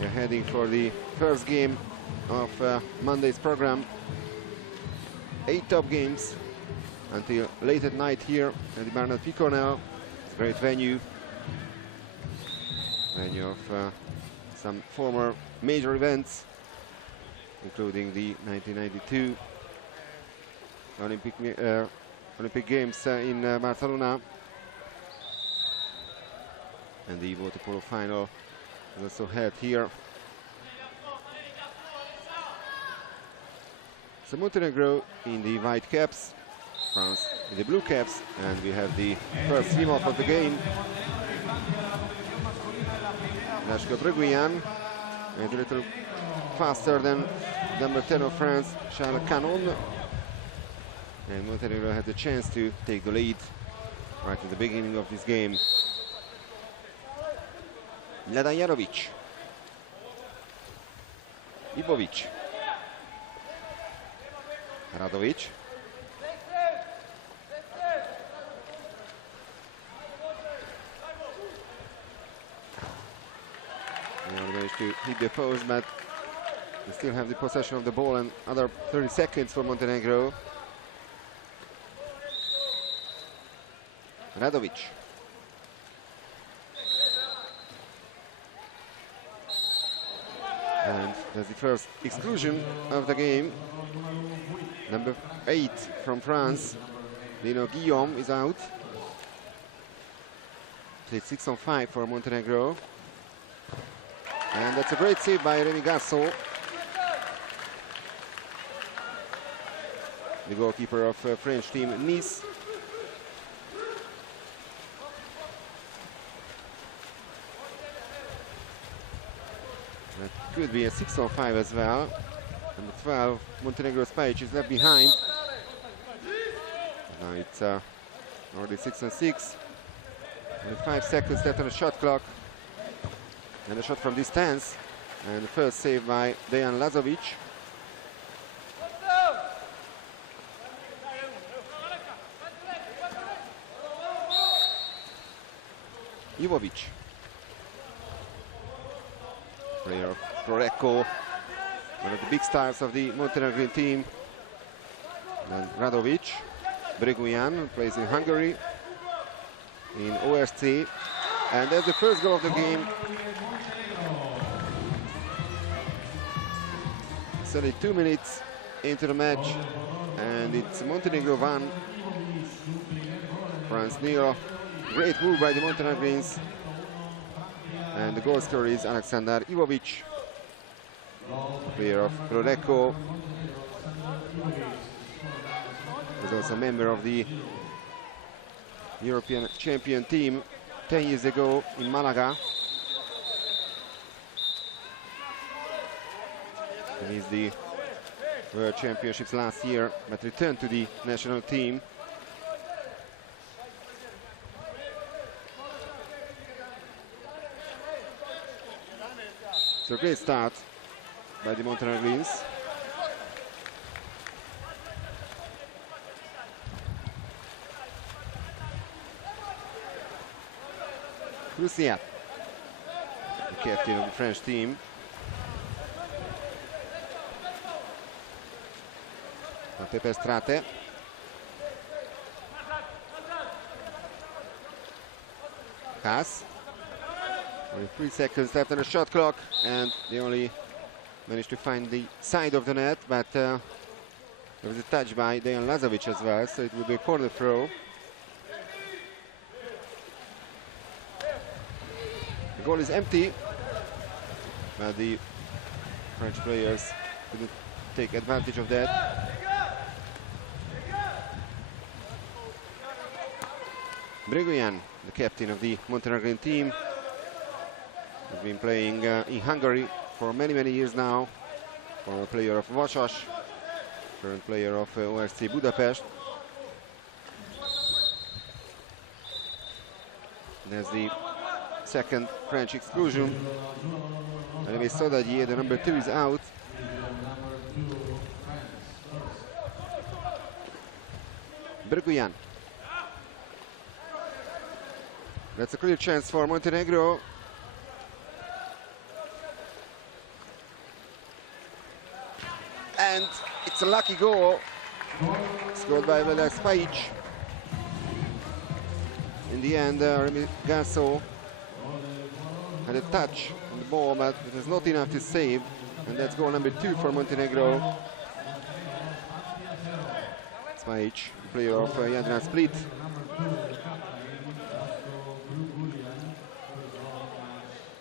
We are heading for the first game of Monday's program. 8 top games until late at night here at the Barnett P. Cornell. It's a great venue of some former major events, including the 1992 Olympic Games in Barcelona, and the Waterpolo final is also held here. So Montenegro in the white caps, France in the blue caps, and we have the first swim-off of the game. Leszko Breguian is a little faster than number 10 of France, Charles Canon. And Montenegro had the chance to take the lead right at the beginning of this game. Ledajanovic, Ibovic, Radovic, they managed to hit the post, but they still have the possession of the ball and another 30 seconds for Montenegro. Radovic. And that's the first exclusion of the game. Number 8 from France, Lino Guillaume, is out. Played 6 on 5 for Montenegro. And that's a great save by Rémi Garçon, the goalkeeper of French team Nice. That could be a 6 on 5 as well. Number 12, Montenegro Spajic, is left behind. Now it's already 6 on 6. Only 5 seconds left on the shot clock. And a shot from distance. And the first save by Dejan Lazovic. Ivovic, player of Prorecco, one of the big stars of the Montenegrin team. And Radovic, Breguian, who plays in Hungary, in OSC. And that's the first goal of the game. It's only 2 minutes into the match, and it's Montenegro 1, France 0. Great move by the Montenegrins. And the goal scorer is Aleksandar Ivovic, player of Prorecco. He's also a member of the European champion team 10 years ago in Malaga. And he's the World Championships last year, but returned to the national team. So great start by the Montenegrins. Cruciat, the captain of the French team. Pepestrate. Pass. Only 3 seconds left on the shot clock, and they only managed to find the side of the net, but there was a touch by Dejan Lazovic as well, so it would be a corner throw. The goal is empty, but the French players couldn't take advantage of that. Breguian, the captain of the Montenegrin team, has been playing in Hungary for many, many years now. Former player of Vasas, current player of OSC Budapest. There's the second French exclusion. Anyway, Sodadier, the number 2, is out. Breguian. That's a clear chance for Montenegro. And it's a lucky goal. Scored by Vela Spajic. In the end, Remy Garçon had a touch on the ball, but it was not enough to save. And that's goal number 2 for Montenegro. Spajic, player of Jadran Split.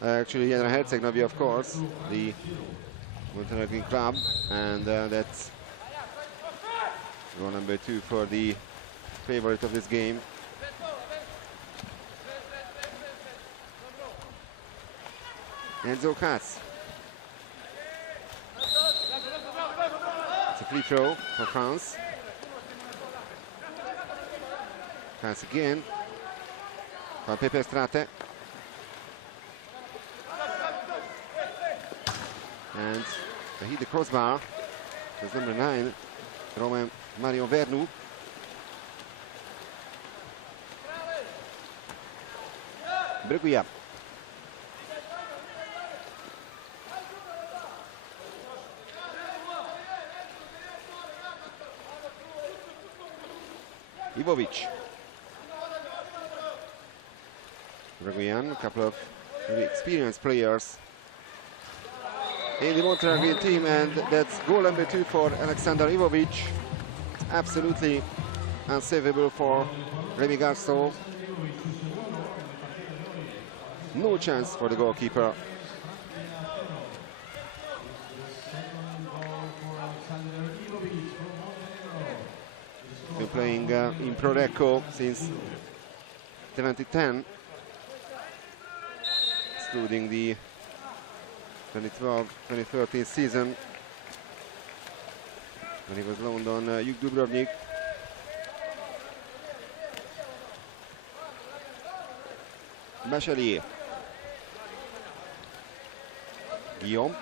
Actually, Jadran Herceg-Novi, of course, the Montenegrin club, and that's goal number 2 for the favorite of this game. Enzo Katz. It's a free throw for France. Katz again for Pepe Strate. And they hit the crossbar. There's number 9, Romain Mario Vernu. Breguia. Ivovic. Breguian, a couple of really experienced players in the Montenegro team, and that's goal number 2 for Alexander Ivovic. Absolutely unsavable for Remy Garçon. No chance for the goalkeeper. Been playing in Pro Recco since 2010, excluding the 2012-2013 season when he was loaned on Juk Dubrovnik. Bachelier. Guillaume.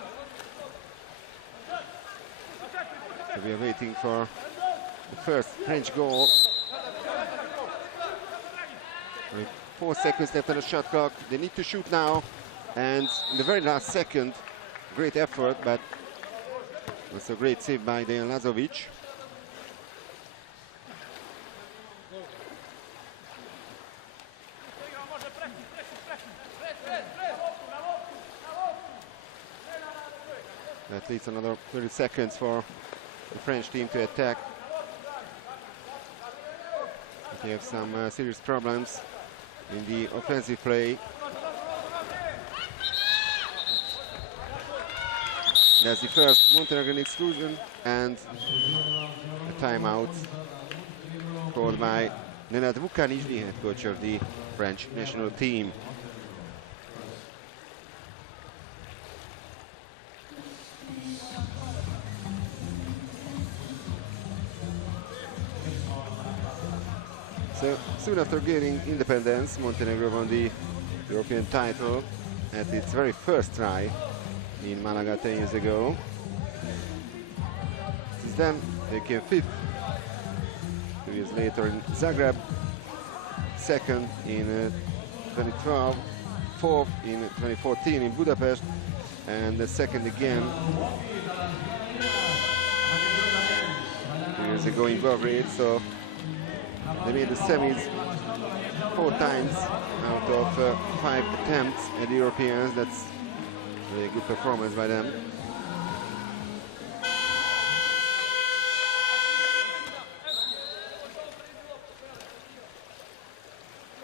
So we are waiting for the first French goal. 4 seconds left on the shot clock. They need to shoot now. And in the very last second, great effort, but also a great save by Dejan Lazovic. At least another 30 seconds for the French team to attack. They have some serious problems in the offensive play. That's the first Montenegrin exclusion and a timeout called by Nenad Vukanizhny, head coach of the French national team. So soon after gaining independence, Montenegro won the European title at its very first try in Malaga 10 years ago. Since then, they came 5th. 2 years later in Zagreb, 2nd in 2012, 4th in 2014 in Budapest, and the 2nd again 2 years ago in Belgrade. So they made the semis 4 times out of 5 attempts at the Europeans. That's a really good performance by them.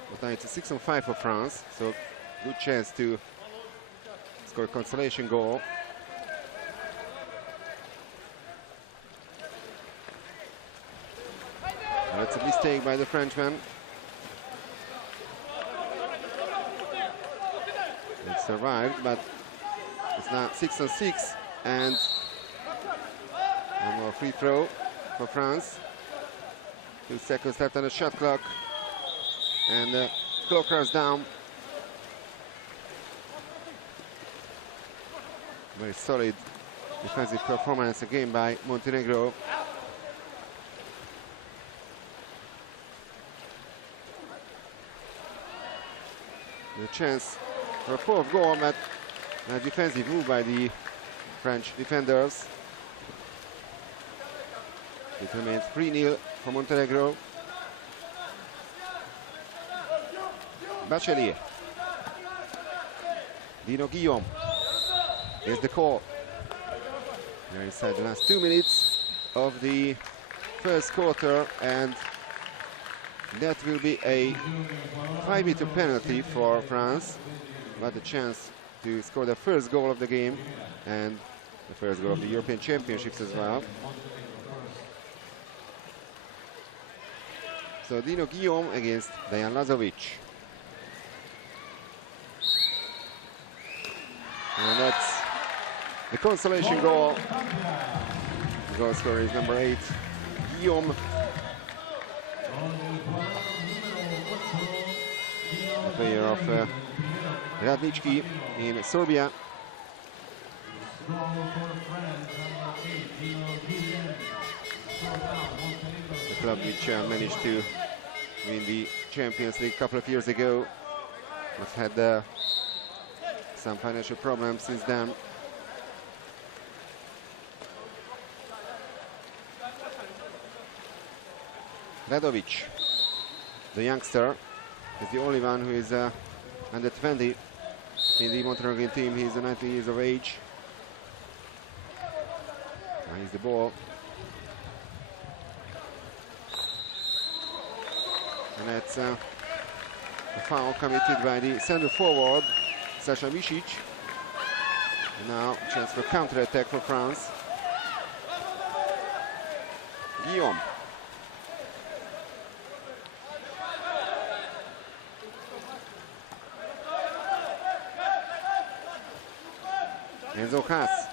But now it's a 6-on-5 for France, so good chance to score a consolation goal. That's a mistake by the Frenchman. It survived, but it's now 6-on-6, and one more free throw for France. 2 seconds left on the shot clock, and the clock runs down. Very solid defensive performance again by Montenegro. The chance for a 4th goal, but a defensive move by the French defenders. It remains 3-0 for Montenegro. Bachelier. Dino Guillaume. Here's the call. We're inside the last 2 minutes of the first quarter, and that will be a 5-meter penalty for France. But a chance to score the first goal of the game and the first goal of the European Championships as well. So Dino Guillaume against Dejan Lazovic. And that's the consolation goal. The goal scorer is number 8, Guillaume. The player of Radnički in Serbia. The club which managed to win the Champions League a couple of years ago, but had some financial problems since then. Radovic, the youngster, is the only one who is under 20 in the Montenegrin team. He's 19 years of age. Now he's the ball. And that's a foul committed by the center forward, Sasha Misic. And now a chance for counter-attack for France. Guillaume. Enzo Kass.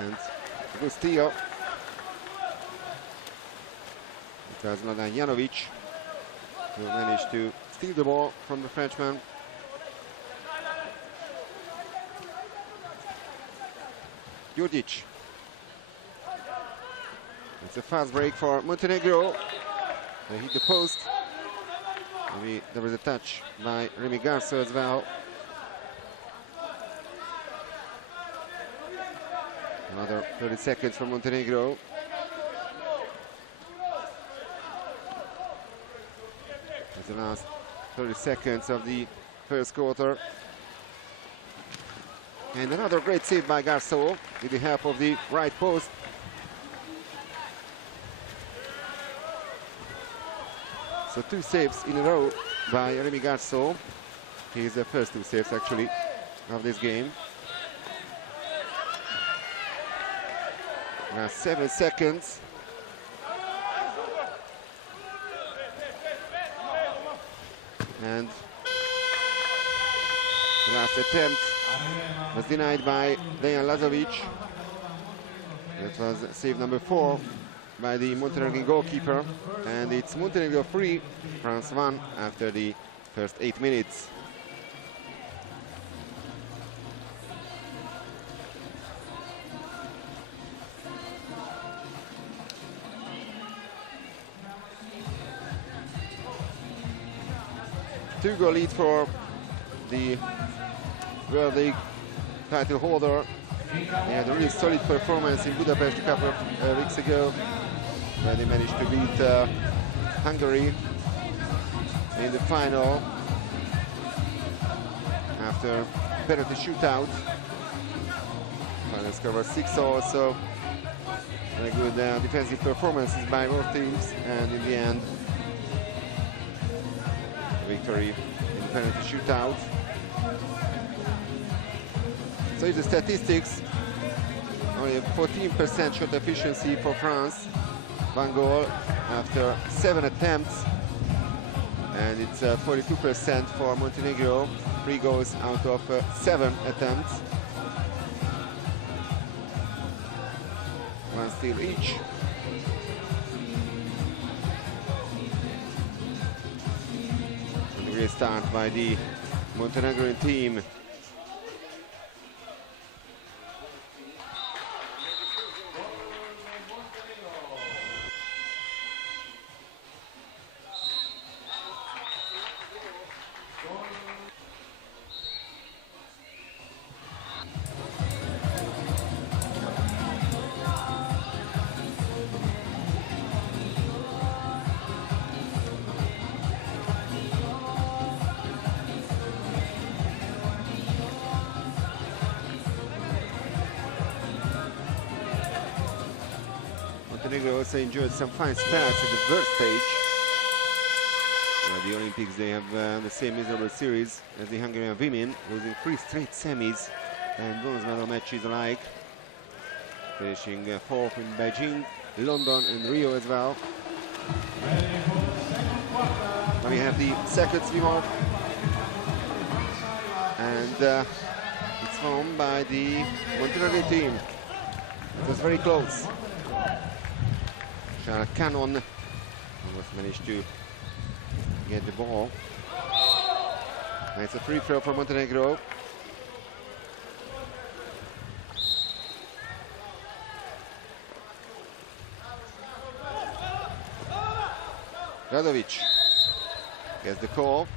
And good steal. It was Mladen Janovic who managed to steal the ball from the Frenchman. Jurdic. It's a fast break for Montenegro. They hit the post. Maybe there was a touch by Remy Garceau as well. Another 30 seconds for Montenegro. It's the last 30 seconds of the first quarter. And another great save by Garceau with the help of the right post. So 2 saves in a row by Remy Garceau. His first 2 saves actually of this game. Last 7 seconds. And the last attempt was denied by Dejan Lazovic. That was save number 4 by the Montenegrin goalkeeper. And it's Montenegro 3, France 1 after the first 8 minutes. Two-goal lead for the World League title holder. They had a really solid performance in Budapest a couple of weeks ago, where they managed to beat Hungary in the final after penalty shootout. Final score was 6-all, so very good defensive performances by both teams, and in the end, victory in the penalty shootout. So it's the statistics. Only a 14% shot efficiency for France. 1 goal after 7 attempts. And it's 42% for Montenegro. 3 goals out of 7 attempts. 1 steal each. Great start by the Montenegrin team. Montenegro also enjoyed some fine spats at the first stage. The Olympics, they have the same miserable series as the Hungarian women, losing 3 straight semis and bronze medal matches alike, finishing 4th in Beijing, London and Rio as well. Now we have the second swim-off, and it's won by the Montenegro team. It was very close. Charles Cannon almost managed to get the ball. And it's a free throw for Montenegro. Radovic gets the call.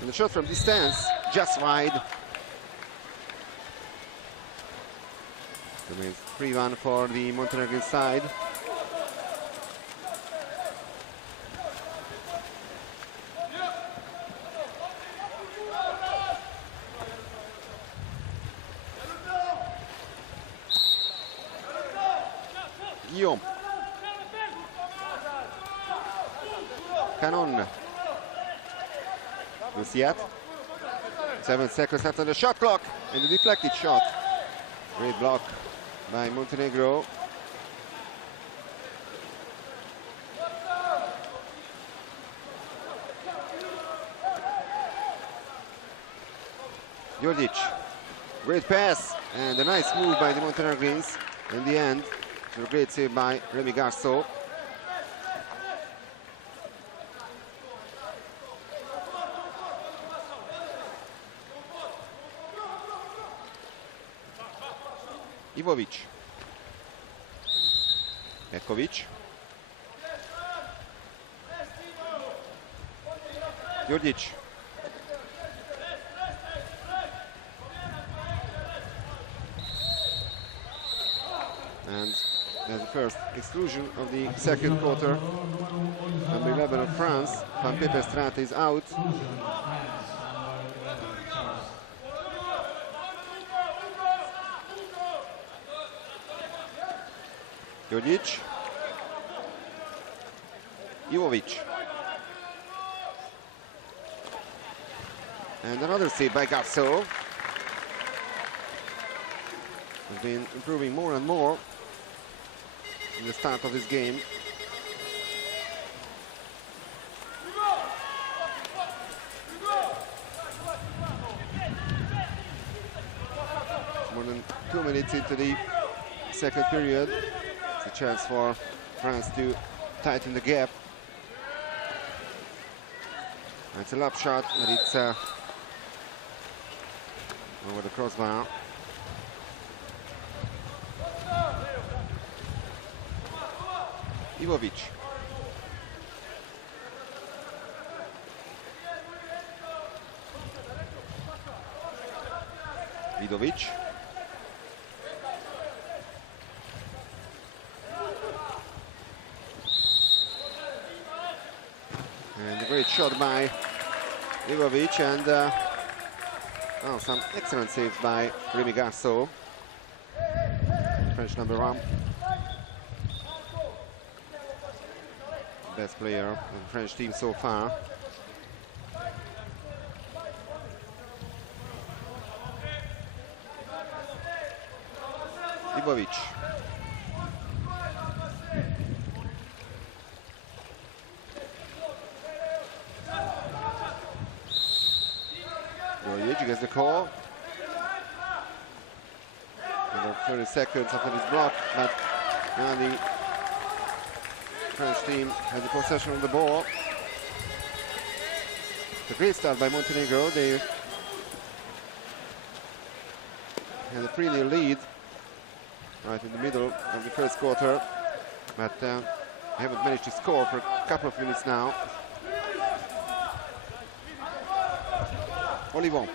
And the shot from distance, just wide. Remains 3-1 for the Montenegrin side. Guillaume. Canon. Luciat. 7 seconds after the shot clock, and the deflected shot. Great block by Montenegro. Jordic, great pass, and a nice move by the Montenegrins. In the end, a great save by Remy Garceau. Ivovic. Ekovic. Jordic. And there's the first exclusion of the second quarter. Number 11 of France, Van Peperstraat, is out. Jordic. Ivovic. And another save by Garceau. Has been improving more and more in the start of this game. More than 2 minutes into the second period. It's a chance for France to tighten the gap. It's a lob shot, but it's over the crossbar. Ivovic. Vidovic. And a great shot by Ivovic, and oh, some excellent saves by Remy Garceau, French number 1. Best player on the French team so far. Ivovic. Jordic gets the call. Another 30 seconds after this block, but now the French team has the possession of the ball. It's a great start by Montenegro. They had a 3-0 lead right in the middle of the first quarter, but haven't managed to score for a couple of minutes now. Olivon.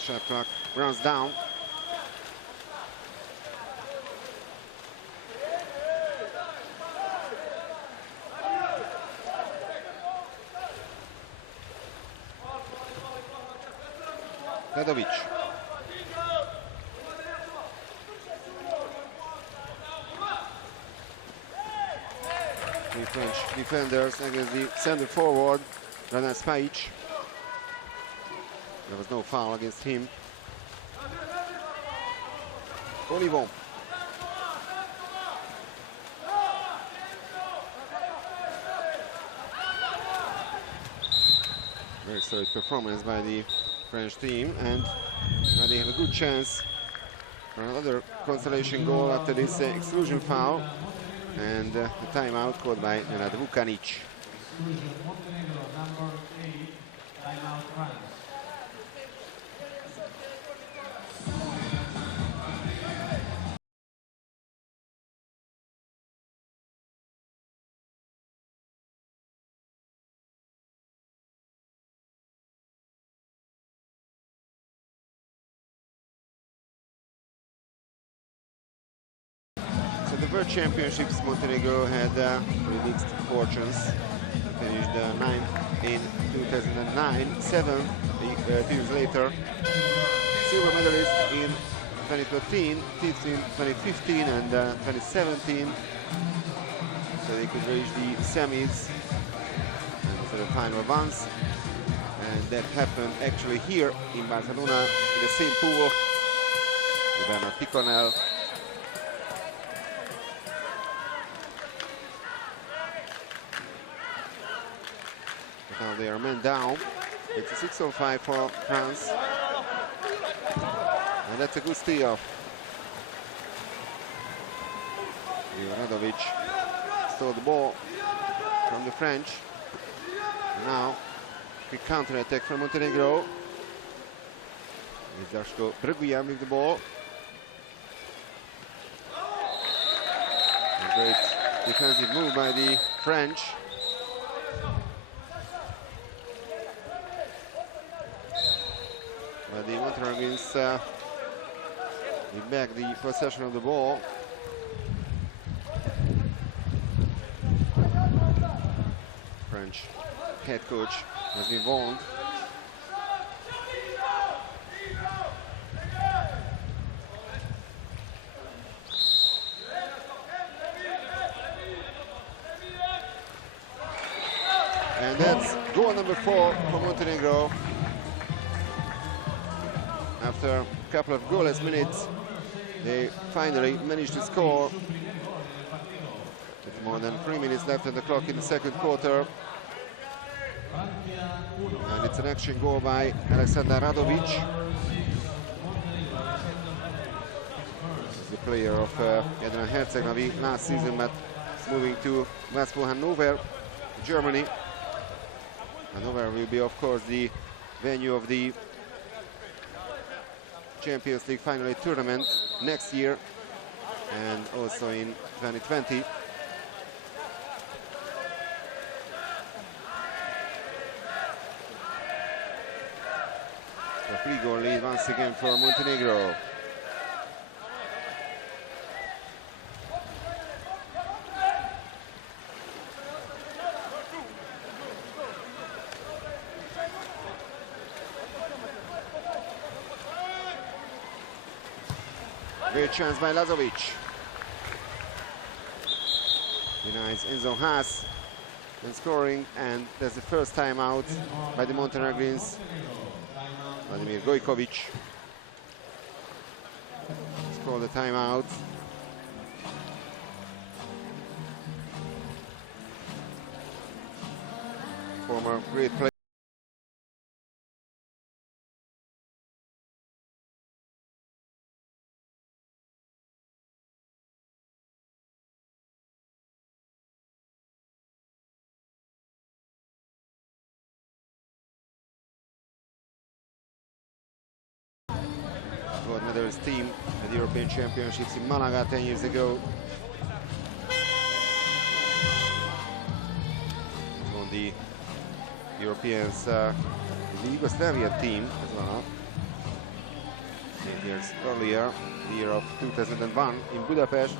Shot clock runs down. Radovic. The French defenders against the center forward, Radan Spajic. There was no foul against him. Olivon. Very solid performance by the French team, and they have a good chance for another consolation goal after this exclusion foul and the timeout called by Nenad Vukanic. Montenegro, number 8, timeout France. The World Championships, Montenegro had pretty mixed fortunes. Finished 9th in 2009, 7th 2 years later. Silver medalist in 2013, 5th in 2015 and 2017. So they could reach the semis and for the final once. And that happened actually here in Barcelona in the same pool with Bernard Picornell. Now they are men down. It's a 6-on-5 for France. And that's a good steal. Radovic stole the ball from the French. And now, quick counter-attack from Montenegro. It's Daško Brguian with the ball. A great defensive move by the French. But the Montenegrins back the possession of the ball. French head coach has been warned. And that's goal number 4 for Montenegro. After a couple of goalless minutes, they finally managed to score. With more than 3 minutes left on the clock in the second quarter. And it's an action goal by Aleksandar Radovic. The player of Jadran Herceg-Novi last season, but moving to Waterpolo Hanover, Germany. Hanover will be, of course, the venue of the Champions League Final 8 tournament next year and also in 2020. A 3-goal lead once again for Montenegro. Great chance by Lazovic. Denies Enzo Haas and scoring, and that's the first time out by the Montenegrins. Vladimir Gojkovic scored the timeout. Former great player. Gold medalist team at the European Championships in Malaga 10 years ago. On the Europeans, the Yugoslavian team as well. 8 years earlier, the year of 2001 in Budapest.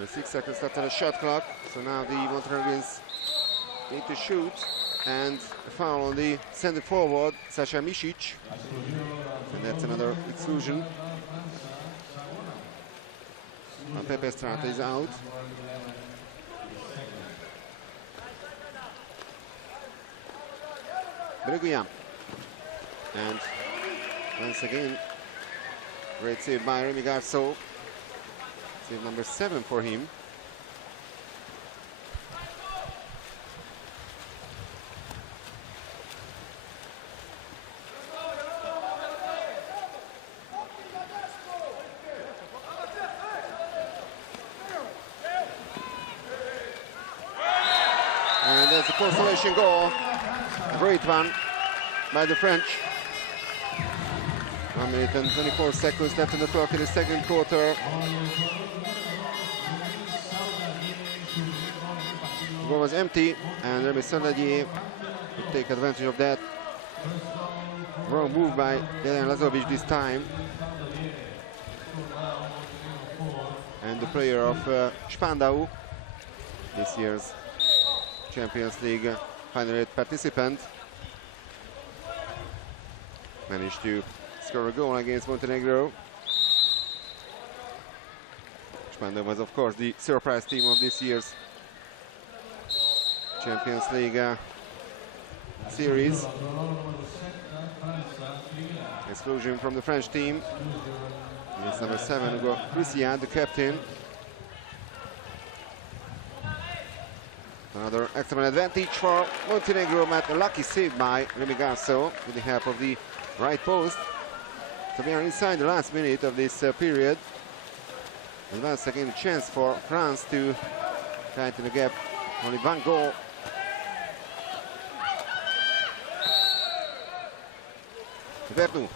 26 seconds left on the shot clock. So now the Montenegrins need to shoot, and a foul on the center forward, Sasha Misic. And that's another exclusion. And Pepe Strata is out. Breguian. And once again, great save by Remy Garceau. Save number 7 for him. And that's a consolation goal. A great one by the French. 1 minute and 24 seconds left on the clock in the second quarter. The goal was empty, and Remy Sandadier would take advantage of that. Wrong move by Dejan Lazovic this time. And the player of Spandau, this year's Champions League Final 8 participant, managed to score a goal against Montenegro. Spandau was, of course, the surprise team of this year's Champions League series. Exclusion from the French team. It's number 7, Hugo Christian, the captain. Another excellent advantage for Montenegro, but a lucky save by Remy Garceau with the help of the right post. So we are inside the last minute of this period. And once again, a chance for France to tighten the gap. Only one goal. Vernou.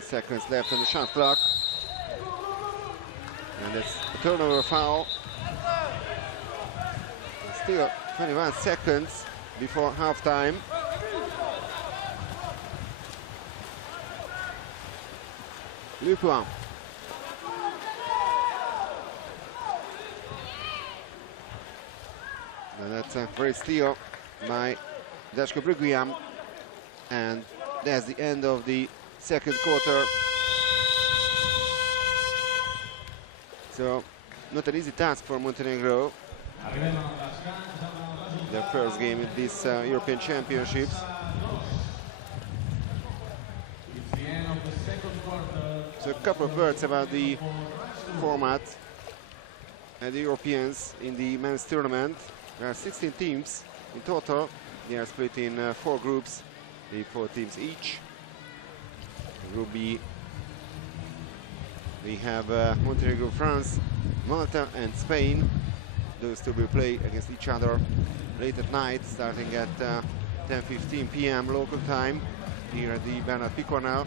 Seconds left on the shot clock, and it's a turnover foul. Still 21 seconds before halftime. Lupuan. And that's a great steal by Dashko Breguian, and that's the end of the second quarter. So not an easy task for Montenegro. Their first game in these European Championships. So a couple of words about the format and the Europeans in the men's tournament. There are 16 teams in total. They are split in 4 groups, the 4 teams each. Group B, we have Montenegro, France, Malta and Spain. Those two will play against each other late at night, starting at 10:15 p.m. local time here at the Bernard Picornell.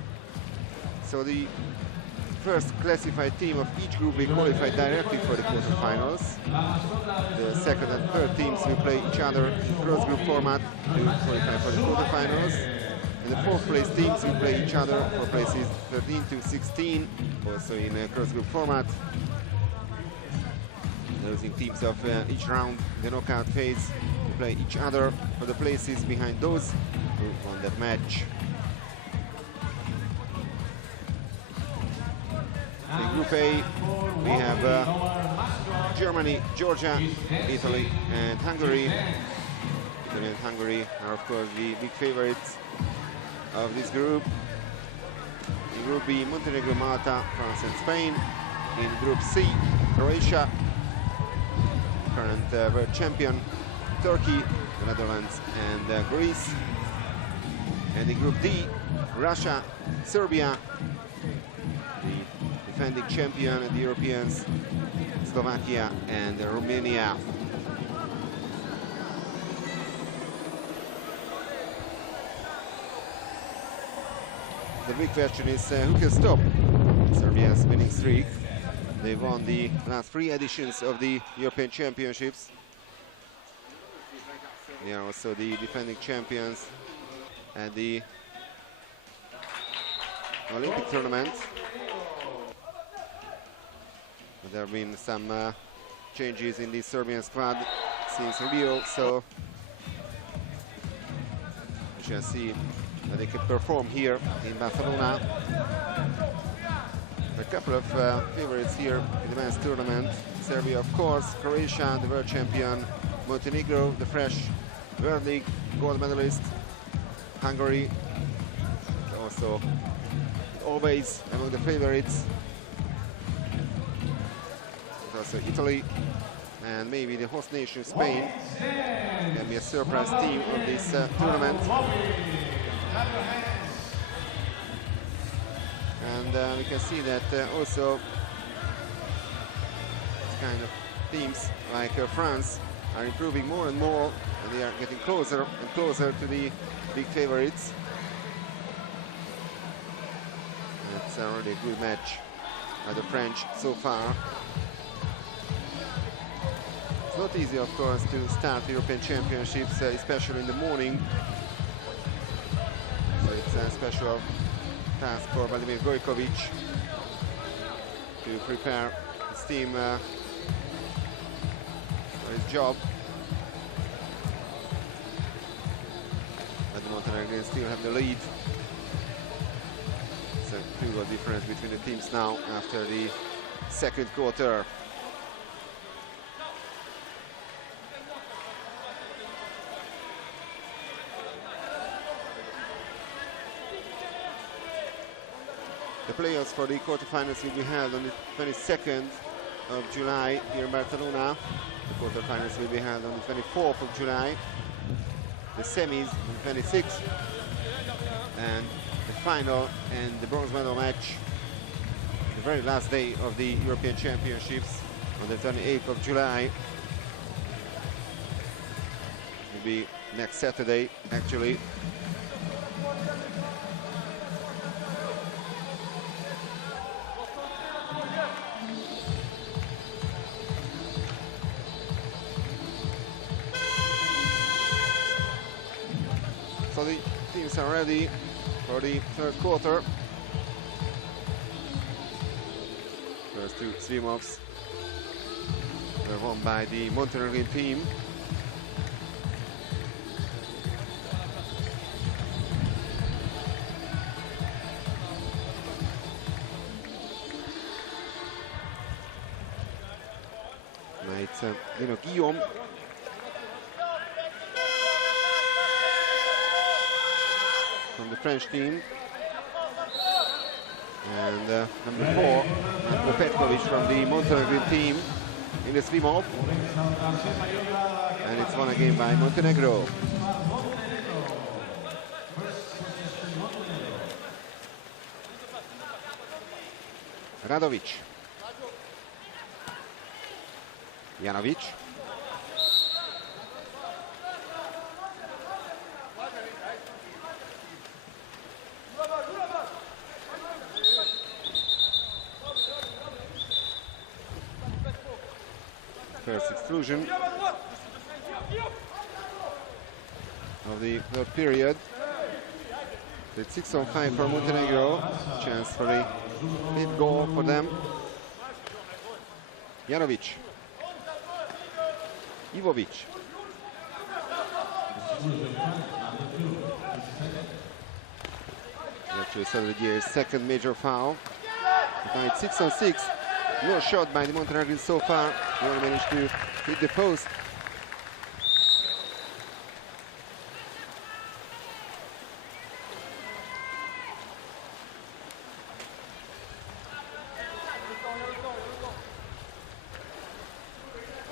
So the first classified team of each group will qualify directly for the quarterfinals. The second and third teams will play each other in cross-group format to qualify for the quarterfinals. And the fourth place teams will play each other for places 13 to 16, also in a cross-group format. The losing teams of each round, the knockout phase, will play each other for the places behind those who won that match. In Group A, we have Germany, Georgia, Italy and Hungary. Italy and Hungary are, of course, the big favorites of this group. In Group B, Montenegro, Malta, France and Spain. In Group C, Croatia, current world champion, Turkey, the Netherlands and Greece. And in Group D, Russia, Serbia, the defending champion, the Europeans, Slovakia and Romania. the big question is who can stop Serbia's winning streak. They won the last 3 editions of the European Championships. They are also the defending champions at the Olympic tournament. But there have been some changes in the Serbian squad since Rio, so we shall see that they can perform here in Barcelona. A couple of favorites here in the men's tournament. Serbia, of course, Croatia, the world champion, Montenegro, the fresh World League gold medalist, Hungary, also always among the favorites. Also Italy, and maybe the host nation Spain can be a surprise team of this tournament. And we can see that also this kind of teams like France are improving more and more, and they are getting closer and closer to the big favorites. It's already a good match by the French so far. It's not easy, of course, to start the European Championships, especially in the morning. So it's a special task for Vladimir Gojkovic to prepare his team for his job. But the Montenegrins still have the lead. It's a 2-goal difference between the teams now after the second quarter. The playoffs for the quarterfinals will be held on the 22nd of July here in Barcelona. The quarterfinals will be held on the 24th of July. The semis on the 26th. And the final and the bronze medal match, the very last day of the European Championships on the 28th of July. Will be next Saturday, actually. So the teams are ready for the third quarter. First 2 swim-offs were won by the Montenegrin team. Now it's Dino Guillaume. From the French team, and number 4, Petkovic from the Montenegrin team in the swim-off, and it's won again by Montenegro. Radovic, Janovic. First exclusion of the third period. It's 6-on-5 for Montenegro. Chance for a mid goal for them. Janovic. Ivovic. Actually started the second major foul. But now it's 6-on-6. No shot by the Montenegrins so far. They only managed to hit the post.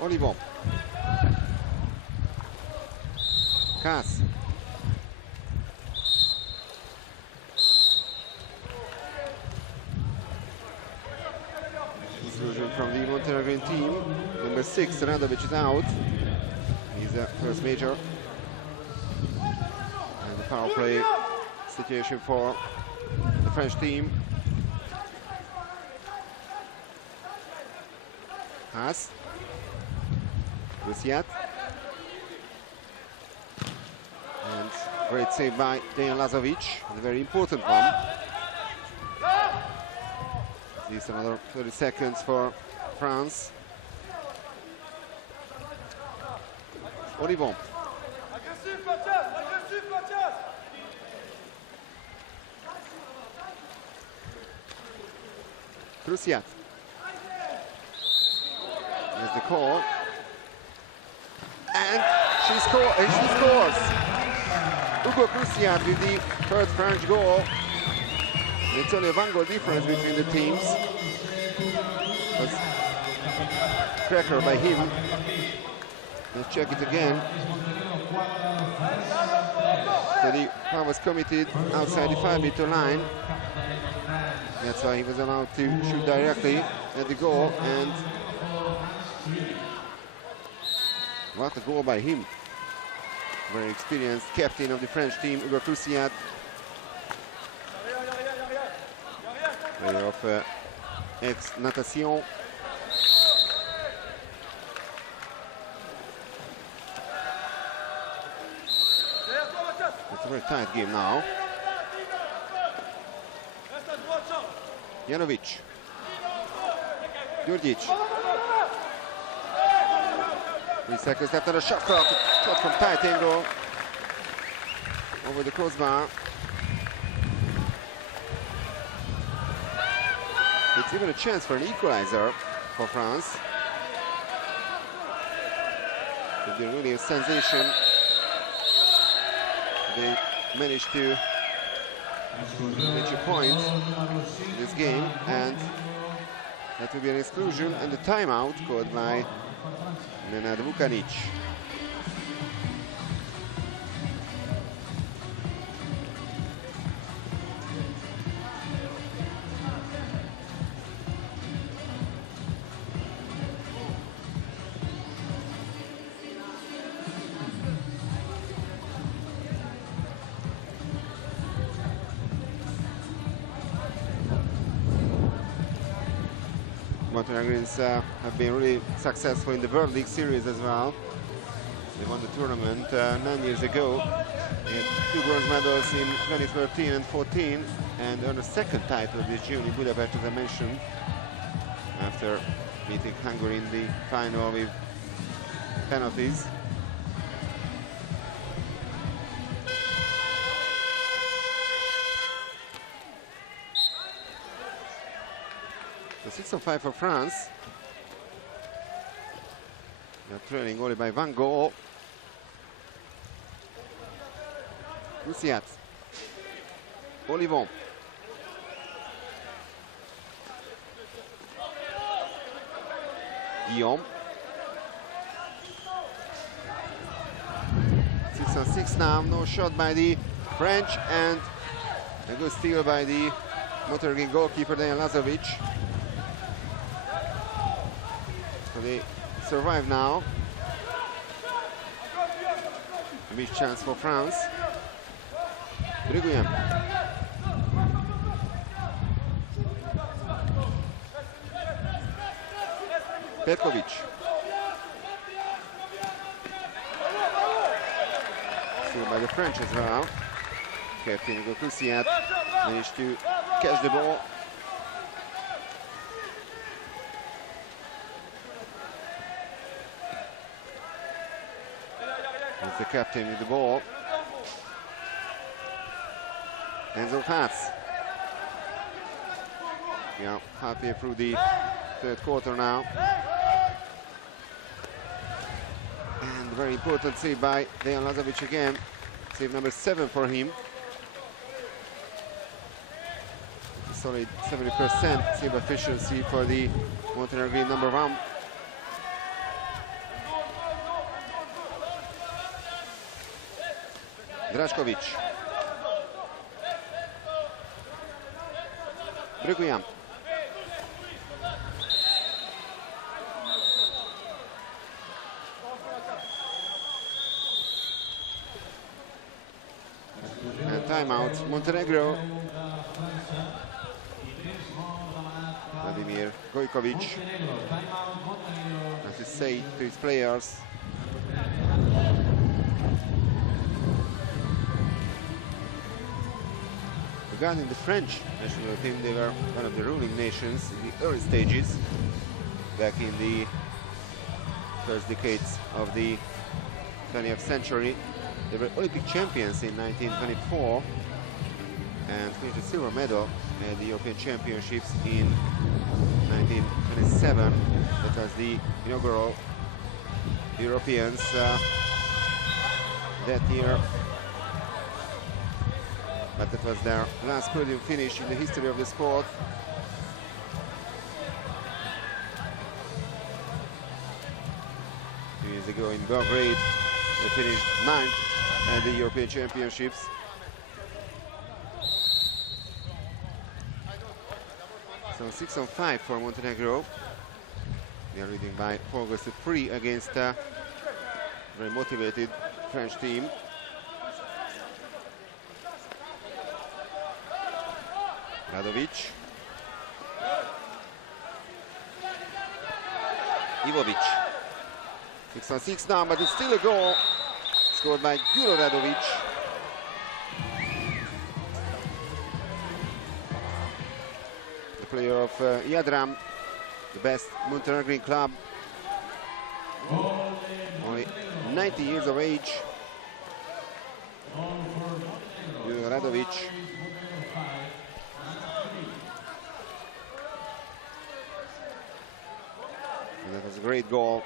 Olivon. Kass. Exclusion from the Montenegrin team. Number 6, Radovic is out. He's the first major. And the power play situation for the French team. Pass. Luciat. And great save by Dejan Lazovic, a very important one. This another 30 seconds for France. Olivon. Cruciat. Here's the call. And she scores! Hugo Cruciat with the third French goal. It's only a 1 goal difference between the teams. Cracker by him. Let's check it again. So the foul was committed outside the 5-meter line. That's why he was allowed to shoot directly at the goal. And what a goal by him. Very experienced captain of the French team, Hugo Cruciat. Player of ex-natation. It's a very tight game now. Janovic. Djurdjic. 3 seconds left on a shot clock. Shot from tight angle. Over the crossbar. It's even a chance for an equalizer for France. It'd be really a sensation. They managed to reach a point in this game, and that will be an exclusion and a timeout called by Nenad Vukanic. Montenegrins have been really successful in the World League Series as well. They won the tournament 9 years ago. They had 2 bronze medals in 2013 and 14, and earned a 2nd title this June in Budapest, as I mentioned, after beating Hungary in the final with penalties. So 6-5 for France. They're trailing only by 1 goal. Cruciat. Olivon. Guillaume. 6-on-6 now. No shot by the French, and a good steal by the Montenegrin goalkeeper Dejan Lazovic. So they survive now. A missed chance for France. Briguian. Petkovic. Still by the French as well. Captain Hugo Cruciat managed to catch the ball. It's the captain with the ball. Enzo Fats. We are halfway through the 3rd quarter now. And very important save by Dejan Lazovic again. Save number 7 for him. A solid 70% save efficiency for the Montenegrin number 1. Draškovic. Briguian. And timeout, Montenegro. Vladimir Gojkovic, as he said to his players. Regarding the French national team, they were one of the ruling nations in the early stages, back in the first decades of the 20th century. They were Olympic champions in 1924 and finished a silver medal at the European Championships in 1927. That was the inaugural Europeans that year. But that was their last podium finish in the history of the sport. Years ago in Belgrade, they finished 9th at the European Championships. So 6-5 for Montenegro. They are leading by 4-3 against a very motivated French team. Radovic. Ivovic. 6-6 now, but it's still a goal scored by Đuro Radovic. The player of Jadran, the best Montenegrin club. Only 90 years of age. Đuro Radovic. And that was a great goal.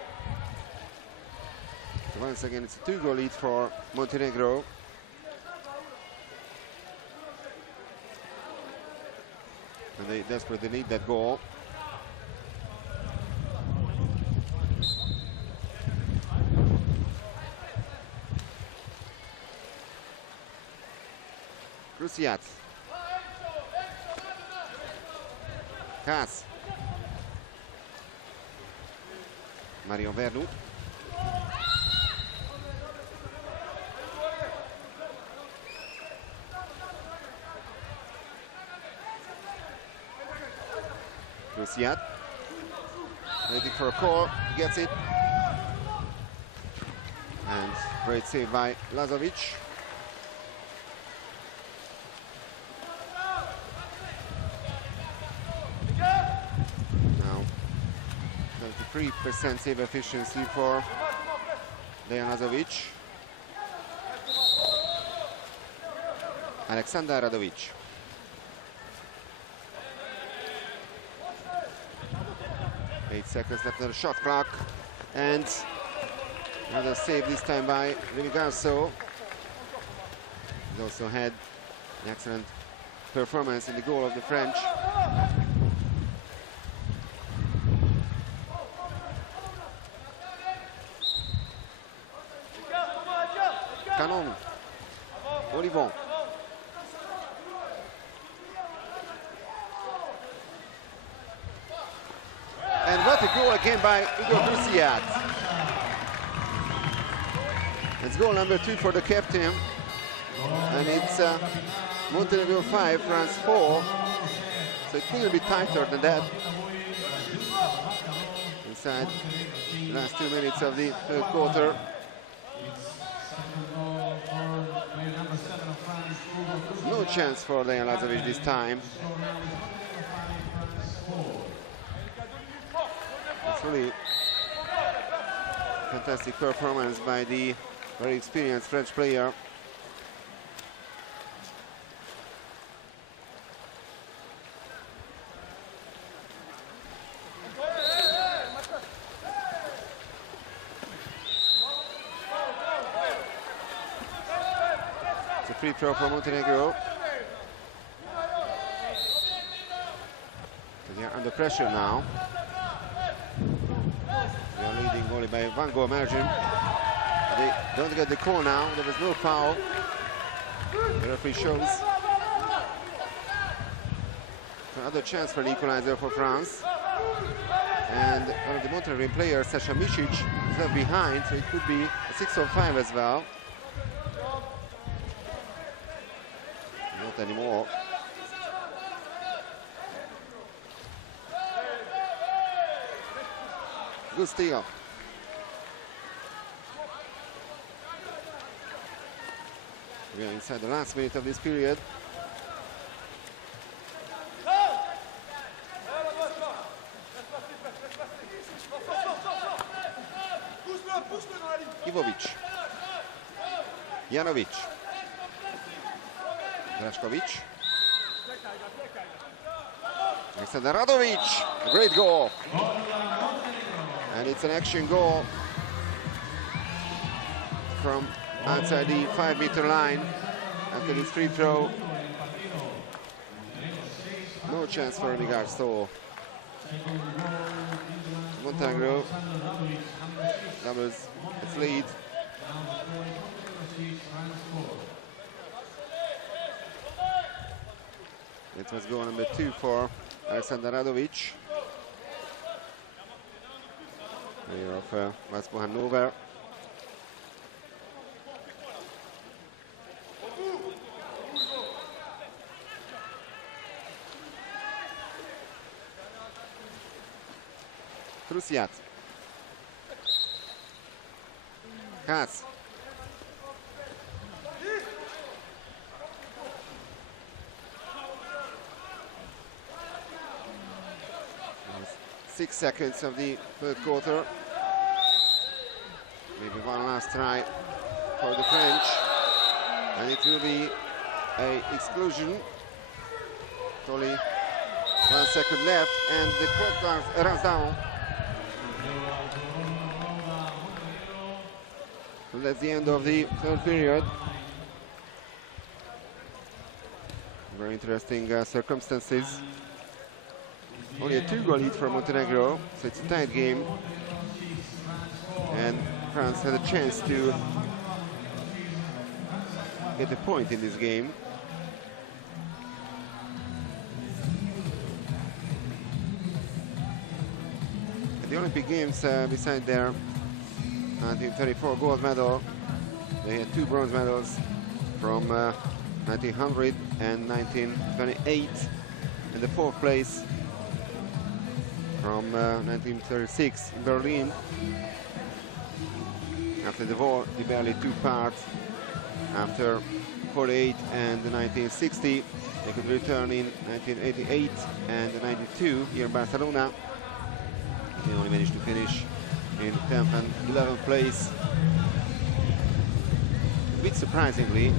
So once again, it's a 2-goal lead for Montenegro. And they desperately need that goal. Krusiat. Kas. Mario Vernu. Krusiat. Waiting for a call, gets it. And great save by Lazovic. Now, 93% save efficiency for Dejan Lazovic. Aleksandar Radovic. Eight seconds left on the shot clock, and another save this time by Remigarso. He also had an excellent performance in the goal of the French. Canon, Olivon. And what a goal again by Igor Krusiat. It's goal number 2 for the captain. And it's Montenegro 5, France 4. So it couldn't be tighter than that. Inside the last 2 minutes of the third quarter. No chance for Dejan Lazovic this time. It's really fantastic performance by the very experienced French player. It's a free throw for Montenegro. They are under pressure now. They are leading only by 1 goal margin. They don't get the call now. There was no foul. The referee shows. Another chance for an equalizer for France. And one of the Montenegrin players, Sasha Micic, is left behind, so it could be a 6-5 as well. Not anymore. Good steal. We are inside the last minute of this period. Ivovic. Janovic. Draškovic. Alexander Radovic. A great goal. And it's an action goal from outside the 5-meter line after this free throw. No chance for Ligar, so Montenegro doubles its lead. It was goal number 2 for Alexander Radovic. Player of Vasco Hannover. Trusiat. Katz. Six seconds of the third quarter. Maybe one last try for the French. And it will be an exclusion. Only 1 second left and the clock runs down. So that's the end of the third period. Very interesting circumstances. Only a 2-goal lead for Montenegro, so it's a tight game. And France had a chance to get a point in this game. At the Olympic Games, beside their 1934 gold medal, they had 2 bronze medals from 1900 and 1928, and the 4th place from 1936 in Berlin. After the war, they barely took part. After 48 and 1960, they could return in 1988 and 92 here in Barcelona. They only managed to finish in 10th and 11th place. A bit surprisingly,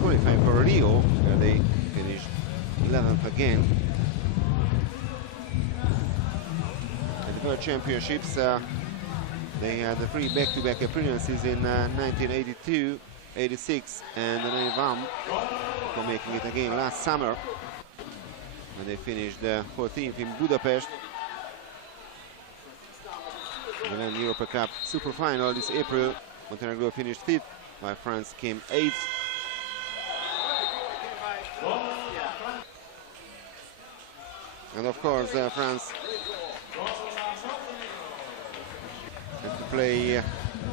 qualifying for Rio, where they finished 11th again. At the World Championships, they had the 3 back-to-back appearances in 1982, 86 and 91, for making it again last summer, when they finished 14th in Budapest. And then Europa Cup Super Final this April, Montenegro finished 5th, while France came 8th. And of course, France have to play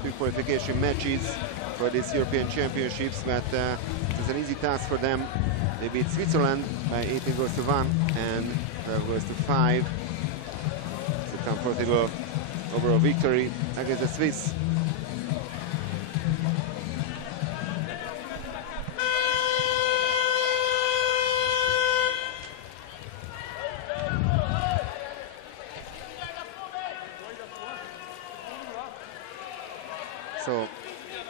2 qualification matches for these European Championships, but it's an easy task for them. They beat Switzerland by 18 goals to 1 and 12 goals to 5. It's a comfortable overall victory against the Swiss. So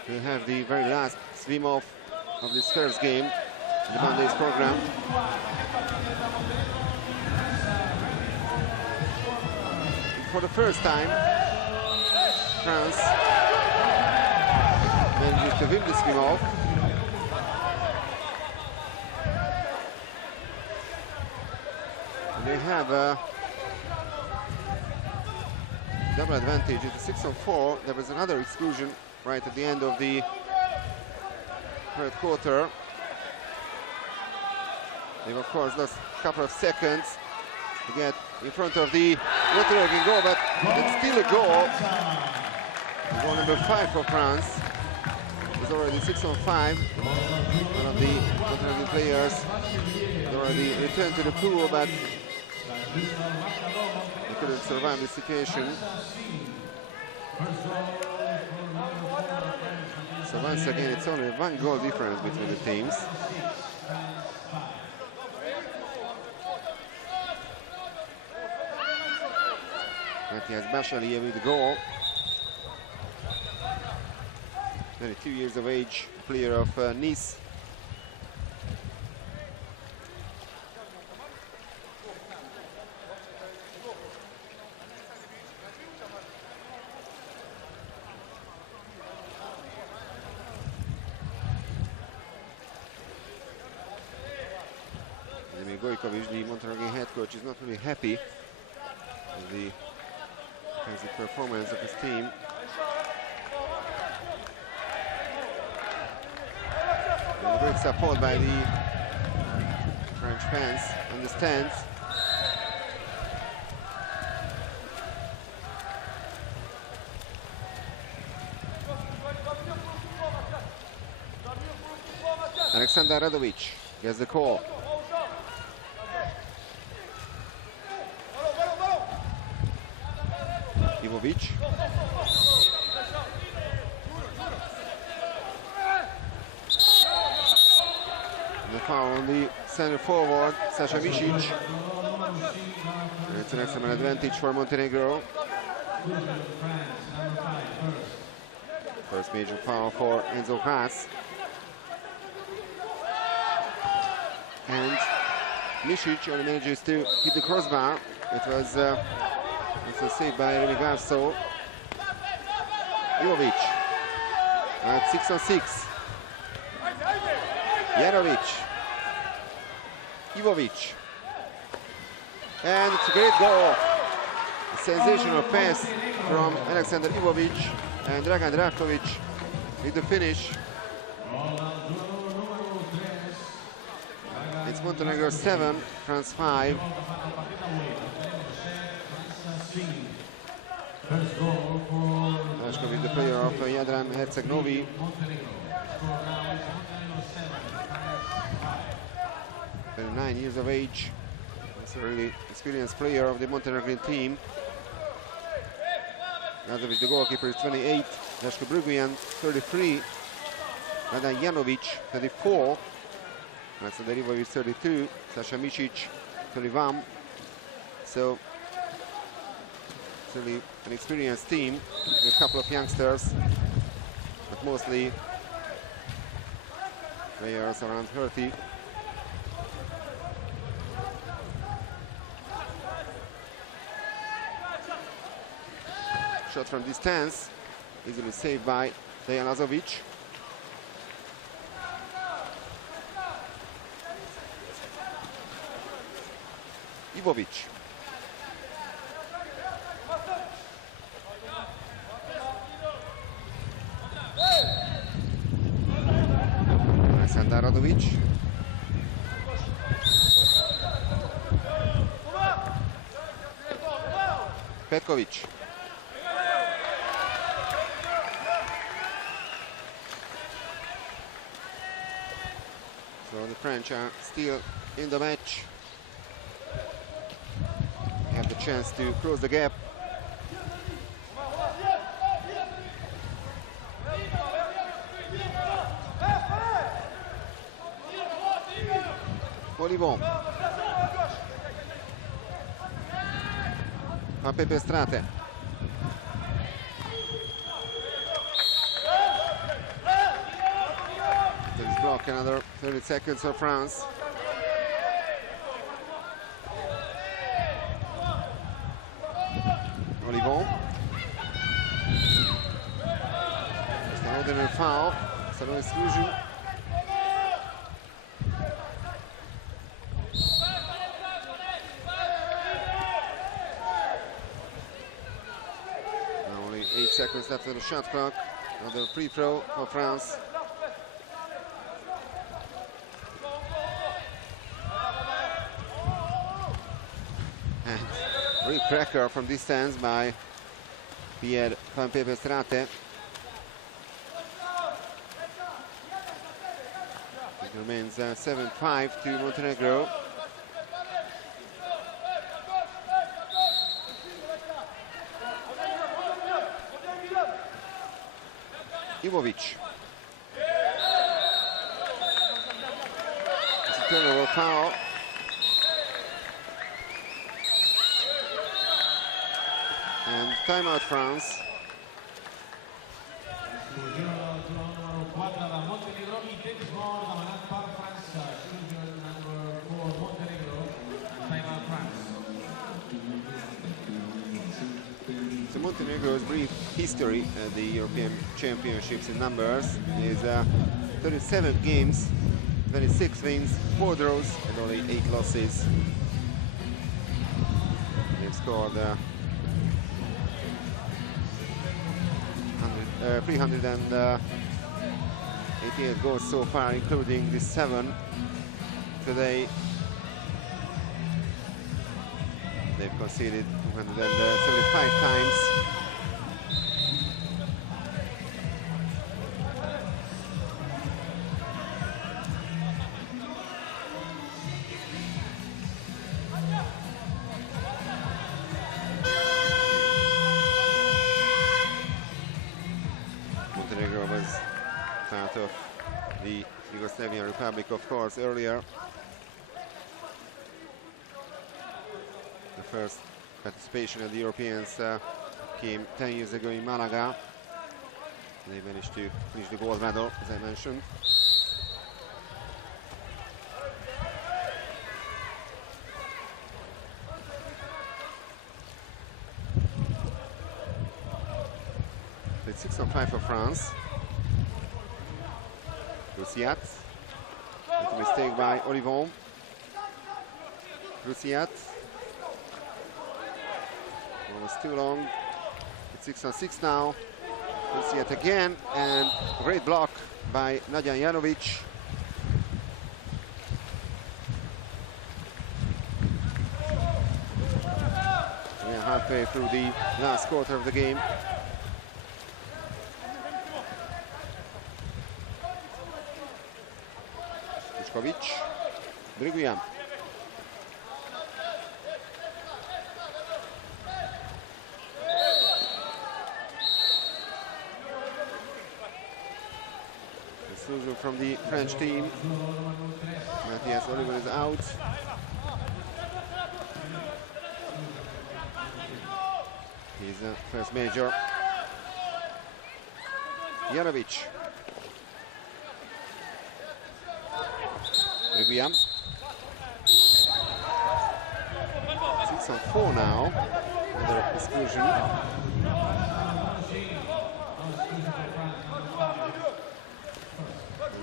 we have the very last swim off of this first game in the Monday's program. For the first time, France manages to win the swim off. And they have a double advantage. It's a 6-on-4. There was another exclusion right at the end of the third quarter. They've of course lost a couple of seconds to get in front of the Montenegrin goal, but it's still a goal. Goal number 5 for France. It's already 6-on-5. One of the Montenegrin players already returned to the pool, but they couldn't survive the situation. So once again, it's only 1 goal difference between the teams. Matthias Bachalier with the goal. 22 years of age, player of Nice. The Montenegrin head coach, is not really happy with the performance of his team. And the great support by the French fans on the stands. Alexander Radovic gets the call. Ivovic. The foul on the center forward, Sasha Micic. And it's an excellent advantage for Montenegro. First major foul for Enzo Haas. And Micic only manages to hit the crossbar. It was it's a save by Remy Garso. Ivovic at 6-on-6. Janovic. Ivovic. And it's a great goal. A sensational pass from Alexander Ivovic, and Dragan Drakovic with the finish. It's Montenegro 7, France 5. Lashko with the player of Jadran Herceg-Novi. He's 9 years of age. He's a really experienced player of the Montenegrin team. Radovic, the goalkeeper, is 28. Lashko Briguian, 33. Radan Janovic, 34. Alexander Ivovic, 32. Sasha Micic, 31. So really an experienced team with a couple of youngsters, but mostly players around 30. Shot from distance, easily saved by Dejan Lazovic. Ivovic. Alexander Radovic. Petkovic. So the French are still in the match. They have the chance to close the gap. Olivon. A Pepe Strate. Let's block another 30 seconds for France. Olivon. Just an ordinary foul. So no exclusion. Now only 8 seconds left on the shot clock. Another free throw for France. And real cracker from distance by Pierre Van Pepe Strate. It remains 7-5 to Montenegro. Ivovic. It's a turnover foul. And timeout France. Numero 4 da Montenegro, i temps morts demanat per França. Number 4 Montenegro, timeout France. So Montenegro's brief history at the European Championships in numbers is 37 games, 26 wins, 4 draws, and only 8 losses. They've scored 388 goals so far, including the 7 today. They've conceded 275 times. Montenegro was part of the Yugoslavian Republic, of course, earlier. The first participation at the Europeans came 10 years ago in Malaga. They managed to finish the gold medal, as I mentioned. It's 6-5 for France. Roussiat. Little mistake by Olivon. Roussiat. Almost too long. It's 6-6 now. Roussiat again, and great block by Nadja Janovic. We are halfway through the last quarter of the game. Briguian. Exclusion from the French team. Matthias Oliver is out. He's the first major. Janovic. Briguian. 6-4 now. Another exclusion.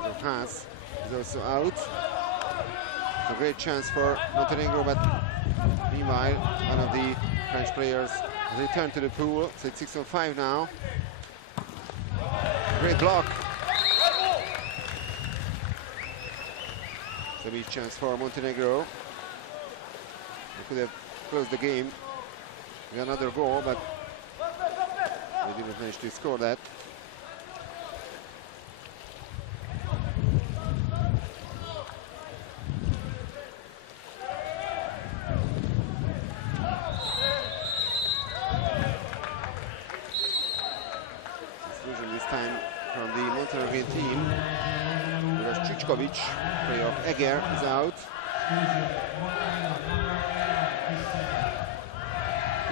The pass is also out. It's a great chance for Montenegro, but meanwhile, one of the French players has returned to the pool. So it's 6-5 now. Great block. It's a big chance for Montenegro. They could have closed the game with another goal, but they didn't manage to score that. Exclusion this time from the Montenegrin team. Chuchkovic, player of Eger, is out.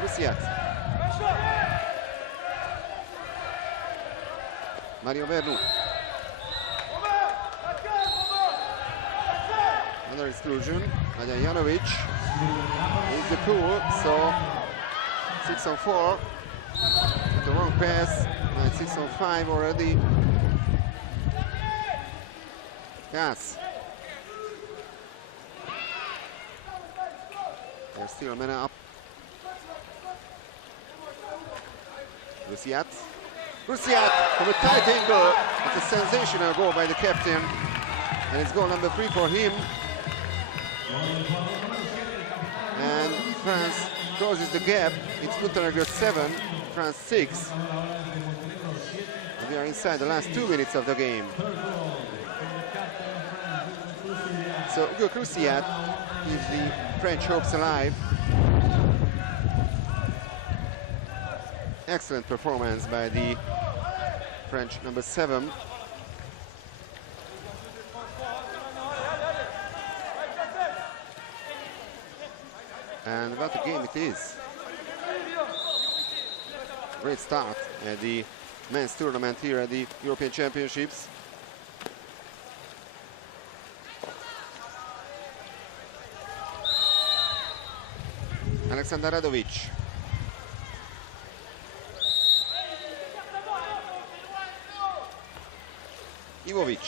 Roussiat. Mario Verlu. Another exclusion. Nadja Janovic is the pool, so 6-4. The wrong pass. Now it's 6-5 already. Gas. They're still men up. Roussiat. Roussiat from a tight angle. It's a sensational goal by the captain. And it's goal number 3 for him. And France closes the gap. It's Montenegro 7, France 6. And we are inside the last 2 minutes of the game. So Hugo Roussiat keeps the French hopes alive. Excellent performance by the French number 7. And what a game it is. Great start at the men's tournament here at the European Championships. Alexander Radovic. Ivovic.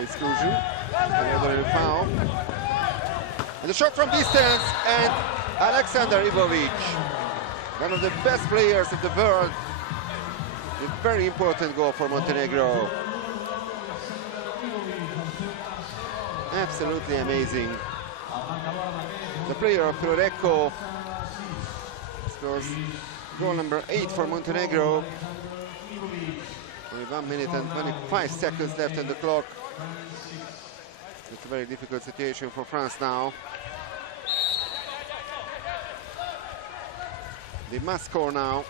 Exclusion, another foul. And the shot from distance, and Alexander Ivovic, one of the best players of the world. A very important goal for Montenegro. Absolutely amazing. The player of Floreco scores goal number 8 for Montenegro. Only 1 minute and 25 seconds left on the clock. It's a very difficult situation for France now. They must score now,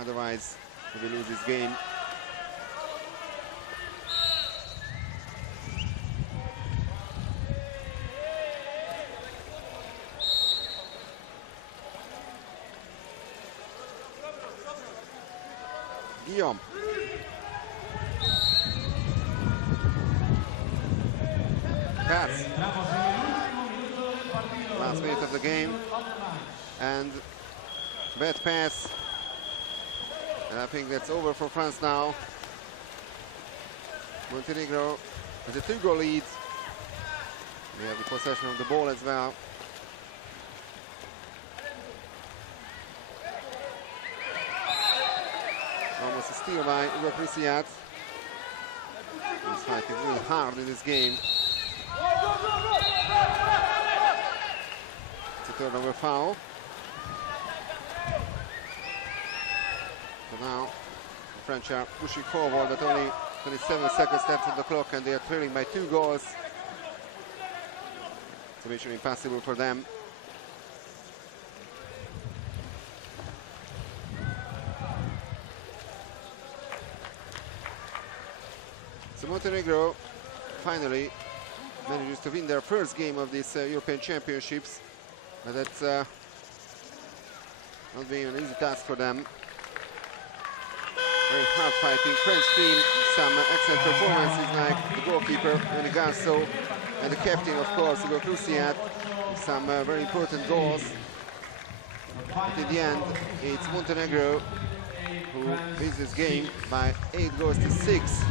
otherwise they will lose this game. Guillaume. Pass. Last minute of the game. And bad pass. And I think that's over for France now. Montenegro has a 2-goal lead. They have the possession of the ball as well. Almost a steal by Igor Prisiat. He's fighting really hard in this game. It's a turnover foul. So now the French are pushing forward, but only 27 seconds left on the clock, and they are trailing by 2 goals. It's mission impossible for them. So Montenegro finally manages to win their first game of this European Championships, but that's not being an easy task for them. Very hard fighting French team, some excellent performances like the goalkeeper Menegasso and the captain, of course, Igor Prisiat, some very important goals. But in the end, it's Montenegro who wins this game by 8 goals to 6.